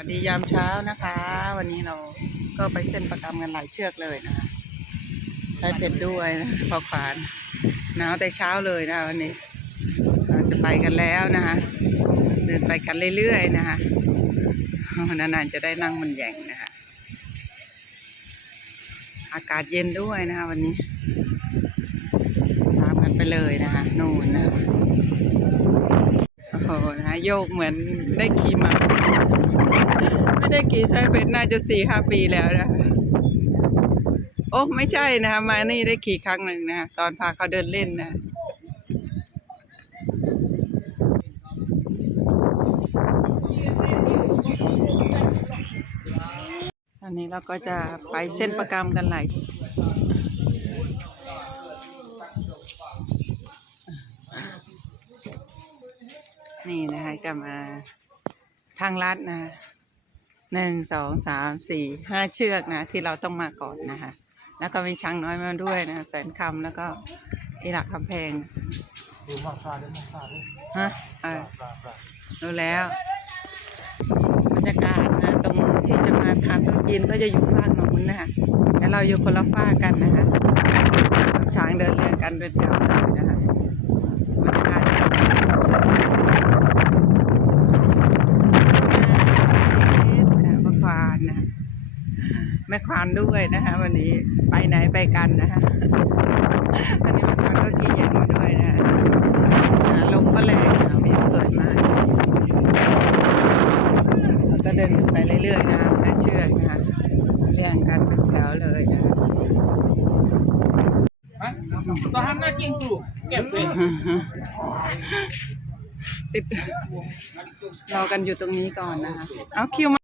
สวัสดียามเช้านะคะ วันนี้เราก็ไปเส้นประกำกันหลายเชือกเลยนะคะใช้เป็ดด้วยนะพอขวานหนาวแต่เช้าเลยนะวันนี้ เราจะไปกันแล้วนะคะ เดินไปกันเรื่อยๆนะคะนานๆจะได้นั่งบนแหย่งนะคะอากาศเย็นด้วยนะคะ วันนี้ ตามกันไปเลยนะคะนู่นนะโอ้โหนะโยกเหมือนได้ขี่มา ได้ขี่ใช้เป็นน่าจะสี่ห้าปีแล้วนะคะโอ้ไม่ใช่นะคะมานี่ได้ขี่ครั้งหนึ่งนะคะตอนพาเขาเดินเล่นนะอันนี้เราก็จะไปเส้นประกรรมกันหลายนี่นะคะจะมาทางลัดนะ หนึ่งสองสามสี่ห้าเชือกนะ ที่เราต้องมาก่อนนะคะ แล้วก็มีช้างน้อยมาด้วยนะแสนคำแล้วก็อีหลักคำแพงดูมาฟาด้วยมาฟาด้วยฮะเออฟาฟารู้แล้วบรรยากาศนะตรงที่จะมาทานโต๊ะจีนก็จะอยู่ฝั่งโน้นนะคะแล้วเราอยู่คนละฝ้ากกันนะคะช้างเดินเรียงกันเป็นแถวเลยนะคะบรรยากาศแม่ควานนะแม่ควานด้วยนะคะวันนี้ไปไหนไปกันนะคะวันนี้แม่ควานก็ขี่ยันมาด้วยนะคะอ่าลมก็แรงนะวิวสวยมากแล้วก็เดินไปเรื่อยๆนะคะหาเชือกนะคะเรียงกันเป็นแถวเลยนะตัวห้ามหน้าจริงตูเก็บเป็นติดรอกันอยู่ตรงนี้ก่อนนะคะเอาคิวมา